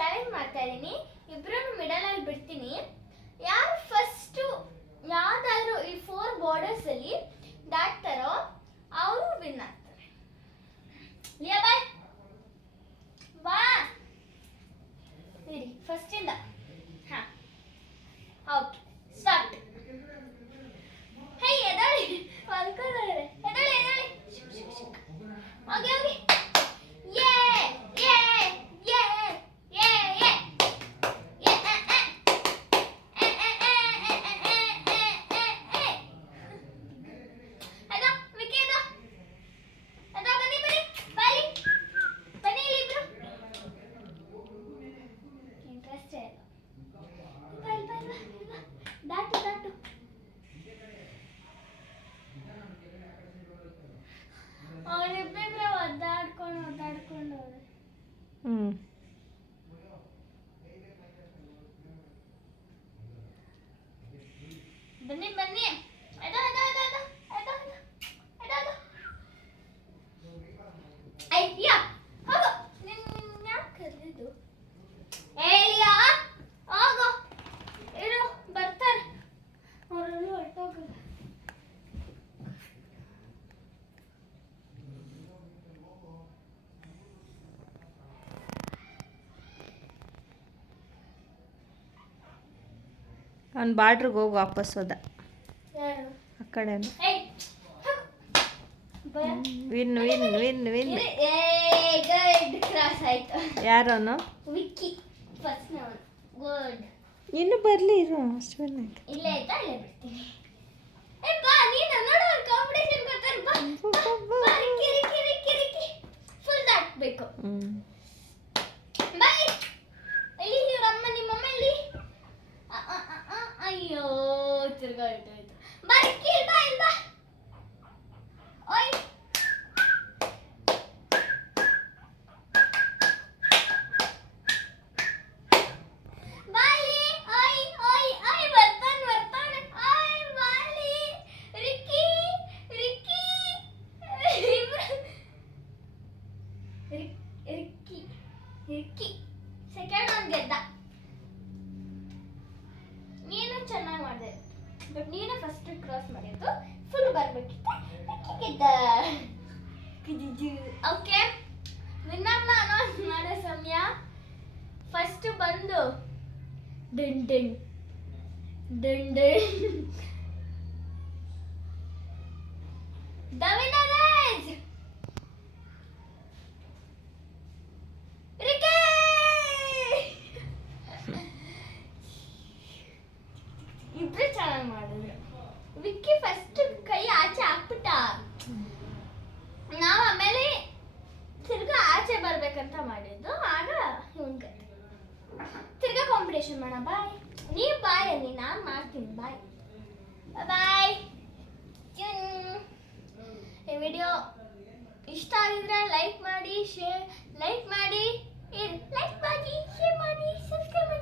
Challenge ಮಾಡ್ತಾ ಇದ್ದೀನಿ. ಇಬ್ರು ಮಿಡಲ್ ಅಲ್ಲಿ ಬಿಡ್ತೀನಿ. ಯಾರು ಫಸ್ಟ್ ಯಾವ್ದಾದ್ರು ಈ 4 ಬಾರ್ಡರ್ಸ್ ಅಲ್ಲಿ ದಾಟ್ತಾರೋ ಅವರು ವಿನ್ ಆಗ್ತಾರೆ. ಲಿಯಾ ಬಾಯ್ ಬಾ ಇರಿ ಫಸ್ಟ್ ಇಂದ. ಹಾ ಓಕೆ ಸ್ಟಾರ್ಟ್. ಹೇ ಎದಳಿ ಮಲ್ಕೊಳ್ಳೋರೆ, ಎದಳಿ ಎದಳಿ. ಓಕೆ ಓಕೆ ಯೇ ಯೇ ಯೇ ಯೇ ಯೇ ಅವರಿಬ್ಬಿಬ್ರೆ ಒದ್ದಾಡ್ಕೊಂಡು ಬನ್ನಿ ಬನ್ನಿ. ಅಯ್ಯ ಹೋಗು, ನಿನ್ನ ಯಾಕೆ ಕರೆದಿದ್ದು? ಏಲಿಯಾ ಹೋಗು, ಇರು ಬರ್ತಾರೆ ಅವರೆಲ್ಲ ಹೊರಟೋಗಲ್ಲ. ಅವ್ನು ಬಾರ್ಡ್ರಿಗೆ ಹೋಗಿ ವಾಪಸ್ ಹೋದ ಯಾರು ಆ ಕಡೆ. ವಿನ್ ಗುಡ್ ಕ್ರಾಸ್ ಆಯ್ತು. ಯಾರವನು? ವಿಕ್ಕಿ ಫಸ್ಟ್ ನವನು. ಗುಡ್. ಇನ್ನು ಬರಲಿ ಇರು ಅಷ್ಟು ಬೇರೆ. ಇಲ್ಲೇ ಆಯ್ತಾ ಇಲ್ಲೇ ಬಿಡ್ತೀನಿ. ಏ ಬಾ ನೀನು ನೋಡು ಒಂದು ಕಾಂಪಿಟೇಷನ್ ಕೊಡ್ತಾರೆ. ಬಾ Ricky Ricky Ricky Ricky full ದಾಟ್ಬೇಕು. ಬಾಯ್ ಇಲ್ಲಿ ಇವ್ರಮ್ಮ ನಿಮ್ಮಮ್ಮ ಇಲ್ಲಿ. ಅಯ್ಯೋ ತಿರ್ಗಾ ಇಟ್ಟಾಯ್ತು. ಬಾ ರಿಕ್ಕಿ ಬಾ ಇಲ್ಲಿ ಬಾ. ಓಯ್ ಬಾಲಿ ಓಯ್ ಓಯ್ ಓಯ್ ಬರ್ತಾನೆ ಓಯ್ ಬಾಲಿ Ricky Ricky Ricky Ricky second one ಗೆದ್ದ. ನೀನು ಚೆನ್ನಾಗಿ ಮಾಡಿದೆ, ಬಟ್ ನೀನು ಫಸ್ಟ್ ಕ್ರಾಸ್ ಮಾಡಿದ್ದು. ಫುಲ್ ಬರ್ಬೇಕಿತ್ತು, ರಿಕ್ಕಿ ಗೆದ್ದ. ಓಕೆ ವಿನ್ನರ್ನ ಅನೌನ್ಸ್ ಮಾಡೋ ಸಮಯ. ಫಸ್ಟ್ ಬಂದು ಡಿನ್ ಡಿನ್ ಡಿನ್ ಡಿನ್ ದ ವಿನ್ನರ್ ಇಸ್ ರಿಕ್ಕಿ. ಇಬ್ರು ಚೆನ್ನಾಗಿ ಮಾಡಿದ್ರು. ವಿಕ್ಕಿ ಫಸ್ಟ್ ಕೈ ಆಚೆ ಹಾಕ್ಬಿಟ್ಟ. ನಾವು ಆಮೇಲೆ ತಿರ್ಗಾ ಆಚೆ ಬರ್ಬೇಕಂತ ಮಾಡಿದ್ದು. ಆಗ ಇವನ್ಗೆ ತಿರ್ಗಾ ಕಾಂಪಿಟೇಷನ್ ಮಾಡೋಣ. ಬಾಯ್. ನೀವು ಬಾಯ್ ಅಲ್ಲಿ, ನಾನು ಮಾಡ್ತೀನಿ. ಬಾಯ್ ಬಾಯ್. ಈ ವಿಡಿಯೋ ಇಷ್ಟ ಆಗಿದ್ರೆ ಲೈಕ್ ಮಾಡಿ, ಶೇರ್ ಮಾಡಿ, ಸಬ್ಸ್ಕ್ರೈಬ್ ಮಾಡಿ.